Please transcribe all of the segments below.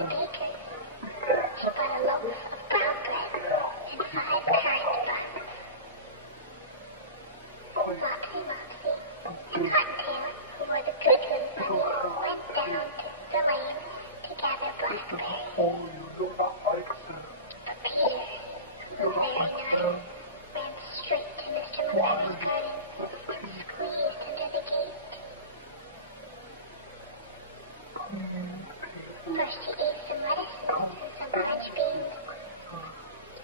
the baker. She bought a loaf of brown bread and 5 cotton buns. Mopsy, the cottontail, who wore the good bunny, went down to the lane to gather blackberries. But Peter, who was very nice, ran straight to Mr. McGregor's garden and squeezed under the gate. First he ate some lettuce and some French beans,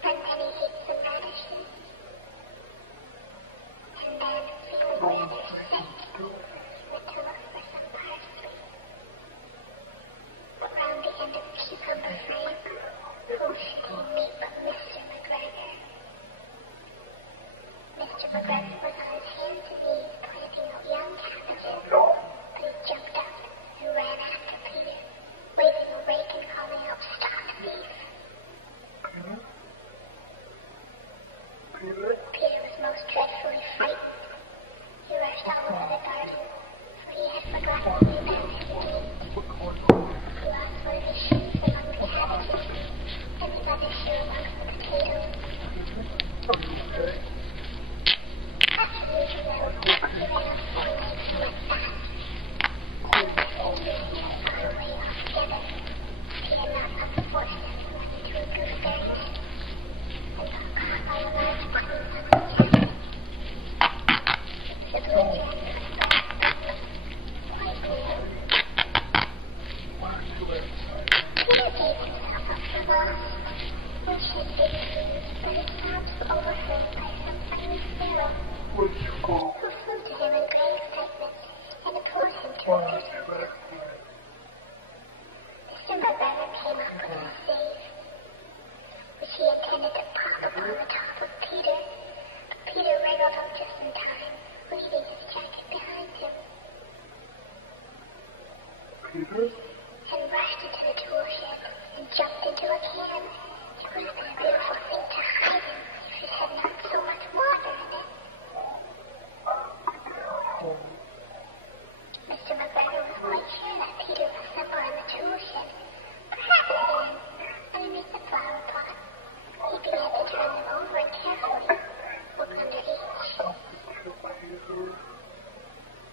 and then he ate some radishes. And then, feeling rather sick, he went to look for some parsley. But round the end of the cucumber frame, who should he meet but Mr. McGregor? Mr. McGregor was on his hands and knees planting out young cabbages, but he jumped up and ran after Peter, waving a rake and calling out, "Stop thief!" Peter was most dreadfully frightened. He rushed all over the garden, for he had forgotten to fasten the gate. He lost one of his shoes among the cabbages, and the other shoe among the potatoes. After losing them, he ran up the lane and went fast. Far away altogether, Peter knocked off the horse and went into a gooseberry nest, and got caught by a large bunny on the chest. The blue rat cut back, quite low. Peter gave himself up for lost, which he did, but his sobs were overheard by some tiny sparrow, who flew to him in great excitement and implored him to appear somehow. Mr. McGregor came up with his stave, which he intended to pop upon the top of Peter, but Peter wriggled up just in time, leaving his jacket behind him, and rushed into the tool shed and jumped into a can. It would have been a beautiful thing to hide in if it had not so much water in it. Mr. McGregor was quite sure that Peter was somewhere in the tool shed, perhaps hidden underneath the flower pot. He began to turn them over carefully, look under each.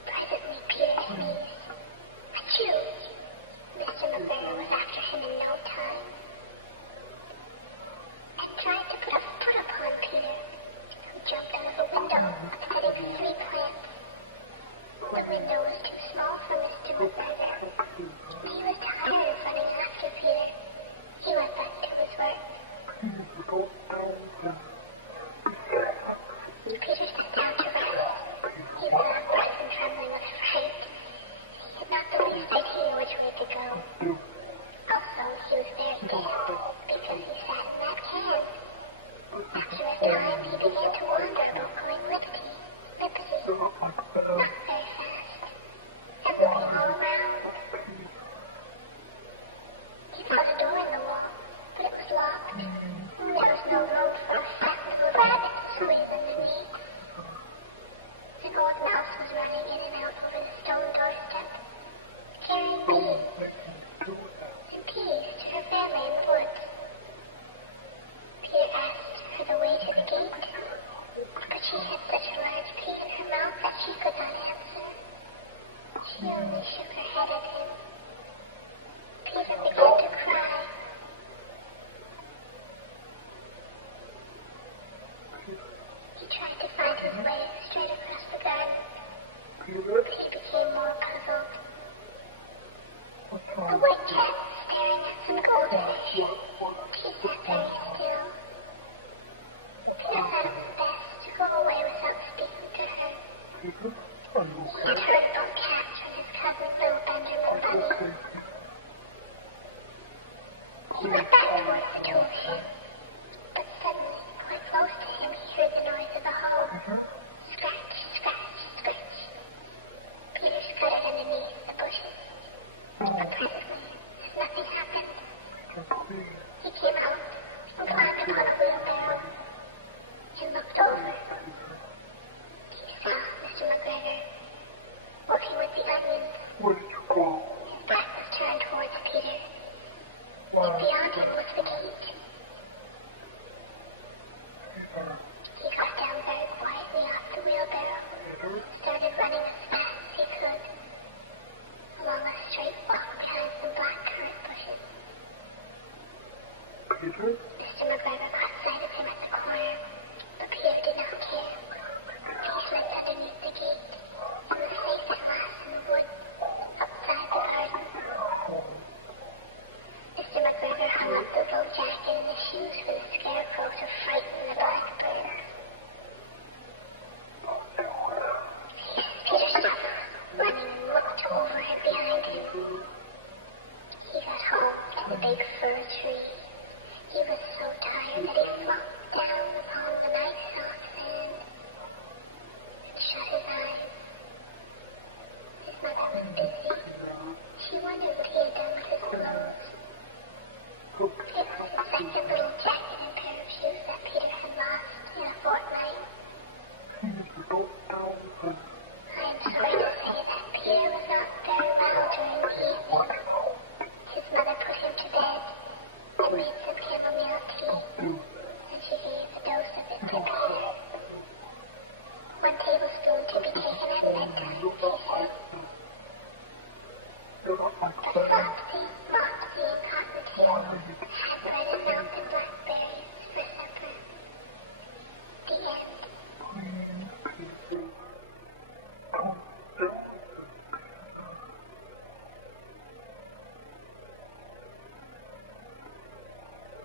Presently Peter sneezed. Achoo! Mr. McGregor was after him in no time. And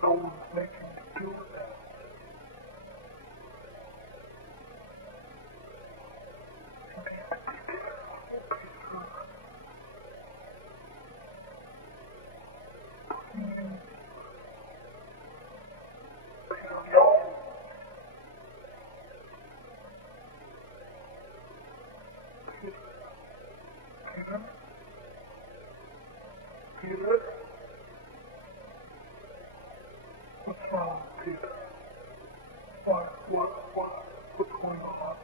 No one's making you do that. You need to be careful, Peter. Please. Peter, no. Peter. Peter. Peter. What's wrong, Peter? What's going on?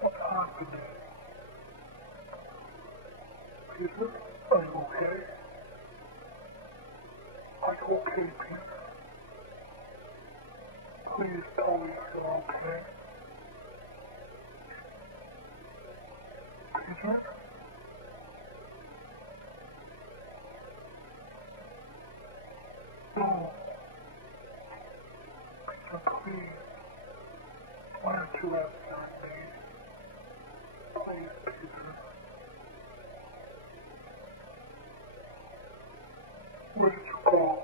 What's happening? Peter, are you okay? Are you okay, Peter? Please tell me you're okay. Peter? No. Peter, please. Why don't you answer me? Please, Peter. Where did you go?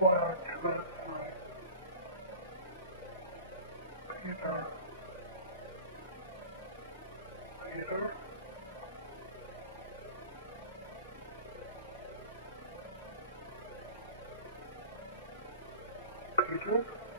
Why aren't you answering? Peter. Peter? Peter?